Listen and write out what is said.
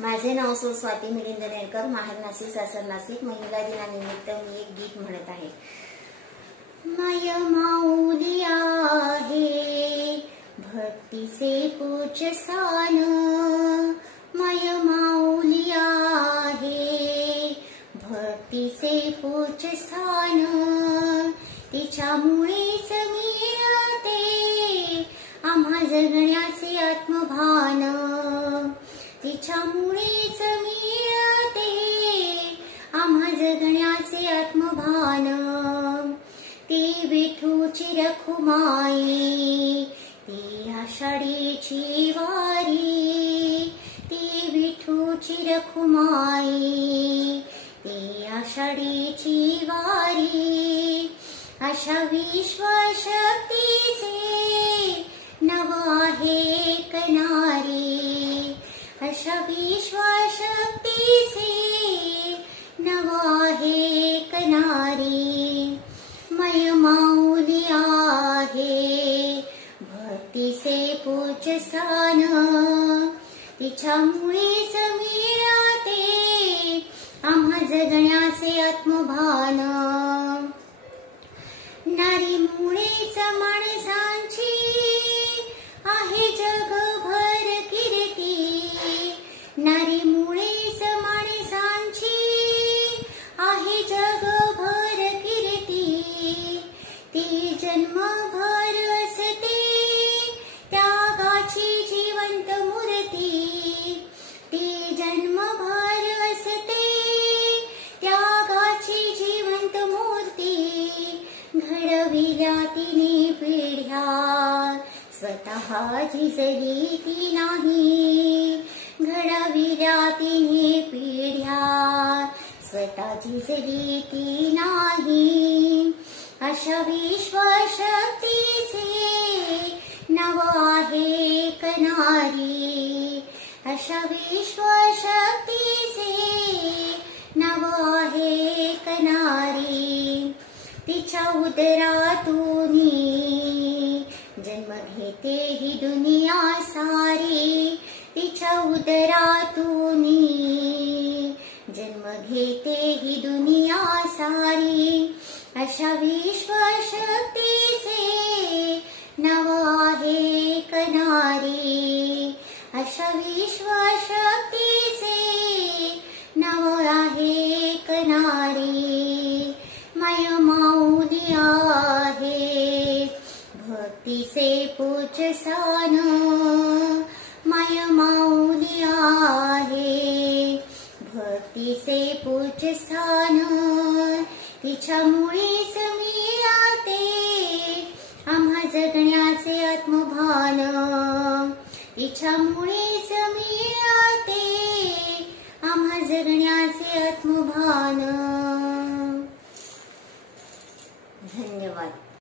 माझे नाव सौ स्वाती मिलिंद नेरकर, माहेर नाशिक, सासर नाशिक. महिला दिनानिमित्त मी एक गीत म्हणत आहे. माय माऊली आहे भक्तीचे पूज स्थान, माय माऊली आहे भक्तीचे पूज स्थान. तिच्यामुळेच मिळते आम्हा जगण्याचे आत्मभान, तिच्यामुळेच मिळते आम्हा जगण्याचे आत्मभान. ती विठूची रखुमाई, ती आषाढीची वारी, ती विठूची रखुमाई, ती आषाढीची वारी. अशा विश्वशक्तीचे नव आहे कनारी, अशा विश्वशक्तीचे नव आहे कनारी. मय माऊली आहे भक्तीचे पूज स्थान, तिच्यामुळेच मिळते आम्हा जगण्याचे आत्मभान. नारीमुळेच माणसांची आहे जगभर कीर्ती, नारीमुळेच माणसांची आहे जगभर कीर्ती. ती जन्मभर असते त्यागाची जिवंत मूर्ती, ती जन्मभर असते त्यागाची जिवंत मूर्ती. घडविल्या तिने पिढ्या स्वतः झिजली ती नाही, घडविल्या तिने पिढ्या स्वतः झिजली ती नाही. अशा विश्वशक्तीचे नव आहे कनारी, अशा विश्वशक्तीचे नव आहे कनारी. तिच्या उदरातून जन्म घेते ही दुनिया सारी, तिच्या उदरातून जन्म घेते ही दुनिया सारी. अशा विश्वशक्तीचे नव आहे कनारी, अशा विश्वशक्तीचे नव आहे कनारी. माय माऊली आहे भक्तीचे पूज स्थान, माय माऊली आहे भक्तीचे पूज स्थान. तिच्यामुळेच मिळते आम्हा जगण्याचे आत्मभान, तिच्यामुळेच मिळते आम्हा जगण्याचे आत्मभान. धन्यवाद.